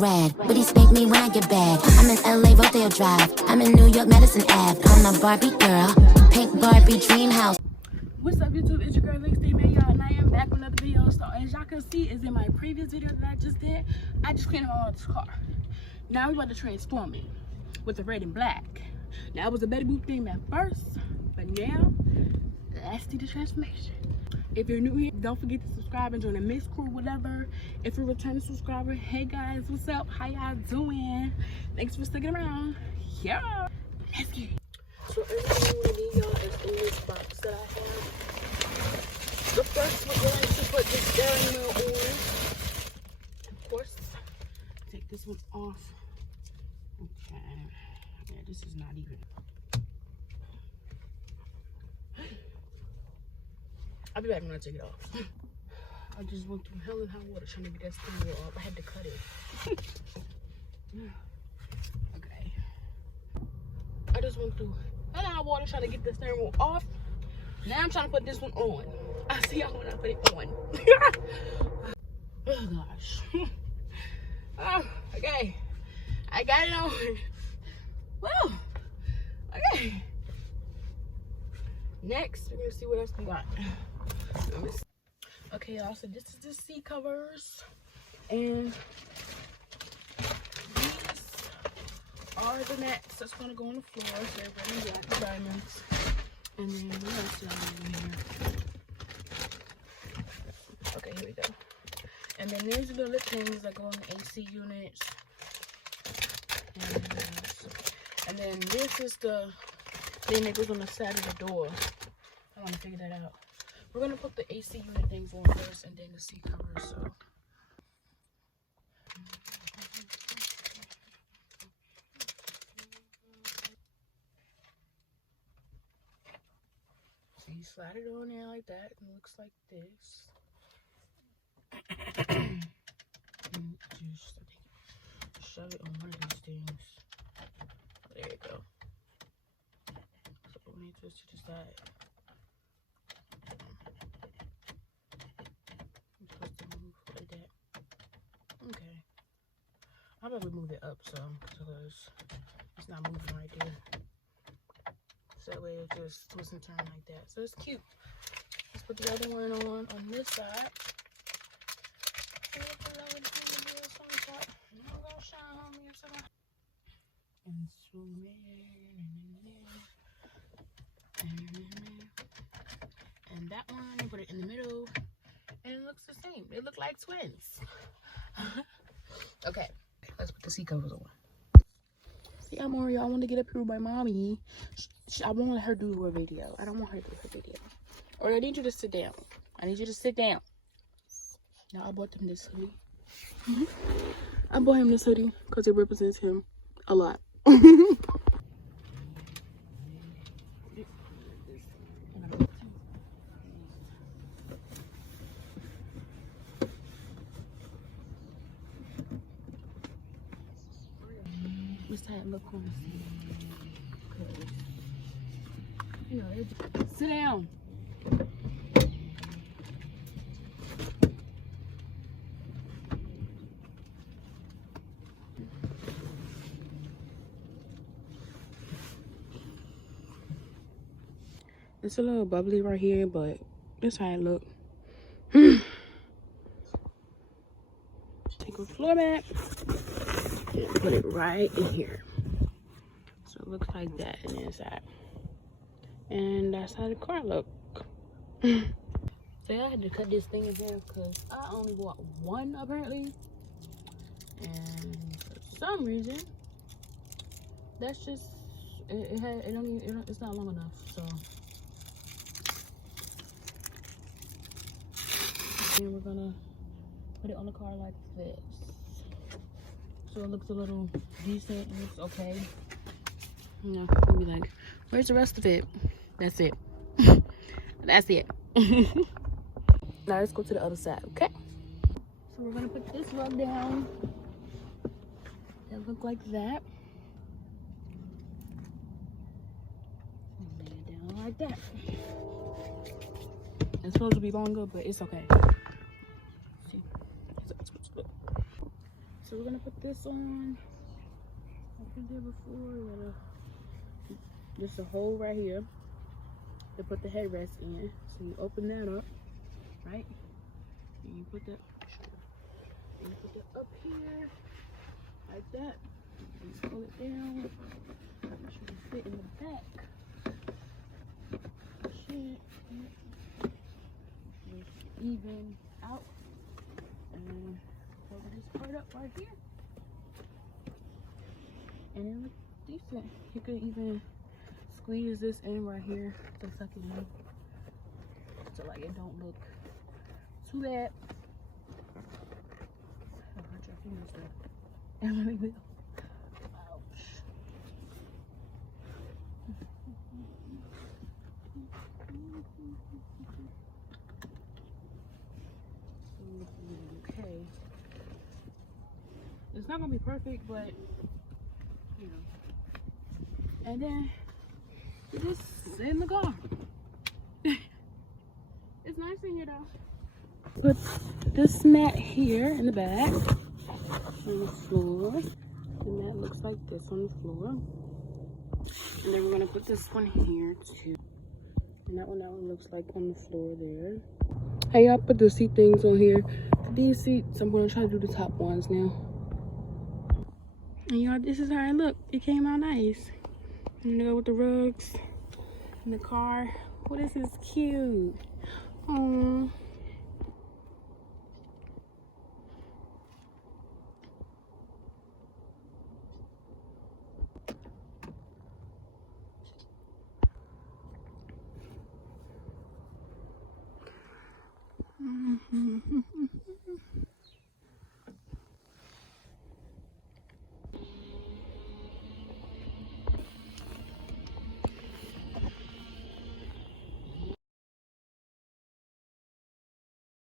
rad. But he spank me when I get bad. I'm in LA, Rodeo Drive. I'm in New York, Madison Ave. I'm a Barbie girl, pink Barbie dream house. What's up, YouTube? It's your girl Nyc Made, y'all, and I am back with another video. So as y'all can see, is in my previous video that I just did, I just cleaned my mother's car. Now we're about to transform it with the red and black. Now it was a Betty Boop theme at first, but now let's see the transformation. If you're new here, don't forget to subscribe and join the mix crew, whatever. If you're a returning subscriber, hey guys, what's up? How y'all doing? Thanks for sticking around. Yeah, let's get it. So everything we need, y'all, is in this box that I have. The first, we're going to put the steering wheel on. Of course, take this one off. Okay. Yeah, this is not even. I'll be back when I take it off. I just went through hell and high water trying to get that steering wheel off. I had to cut it. Okay. I just went through hell and high water trying to get the steering wheel off. Now I'm trying to put this one on. I'll see y'all when I put it on. Oh gosh. Oh, okay. I got it on. Woo. Okay. Next, we're gonna see what else we got. Okay, y'all, so this is the seat covers, and these are the nets that's gonna go on the floor. So they're really black diamonds. And then what else y'all in here? Okay, here we go. And then these are the lip things that go on the AC units. And then this is the thing that goes on the side of the door. I want to figure that out. We're gonna put the AC unit things on first, and then the seat covers. So. So you slide it on there like that, and it looks like this. And just shove it on one of these things. There you go. So when you twist to the side. Okay, I'll probably move it up some because it's not moving right there. So that way it just twists and turns like that. So it's cute. Let's put the other one on this side. And zoom in. And that one, put it in the middle. And it looks the same. They look like twins. Okay, let's put the seat covers on. See, I'm Mario. I want to get up here with my mommy. I won't let her do her video. I don't want her to do her video. Or I need you to sit down. I need you to sit down. Now, I bought him this hoodie. I bought him this hoodie because it represents him a lot. Let's have a look on the seat. You know, sit down. It's a little bubbly right here, but that's how it look. Take a floor mat and put it right in here. So it looks like that in the inside. And that's how the car look. So I had to cut this thing in here because I only bought one apparently. And for some reason, that's just it's not long enough. So and we're gonna put it on the car like this. So it looks a little decent. It looks okay. You know, you'll be like, where's the rest of it? That's it. That's it. Now let's go to the other side, okay? So we're gonna put this rug down. It look like that. Lay it down like that. It's supposed to be longer, but it's okay. See? So we're gonna put this on. Like we did before. Just a hole right here to put the headrest in. So you open that up, right? And you put that up here like that. And pull it down. It should fit in the back. Shit. Even out. And cover this part up right here. And it looks decent. You could even squeeze this in right here to suck it in. So like it don't look too bad. I'll hurt your fingers though. It really will. Ouch. Okay. It's not gonna be perfect, but you know. And then you just sit in the car. It's nice in here though. Put this mat here in the back on the floor. The mat looks like this on the floor. And then we're gonna put this one here too. And that one looks like on the floor there. Hey, y'all, put the seat things on here. These seats, I'm gonna try to do the top ones now. And y'all, this is how it looked. It came out nice. I'm gonna go with the rugs in the car. Oh, this is cute. Aww.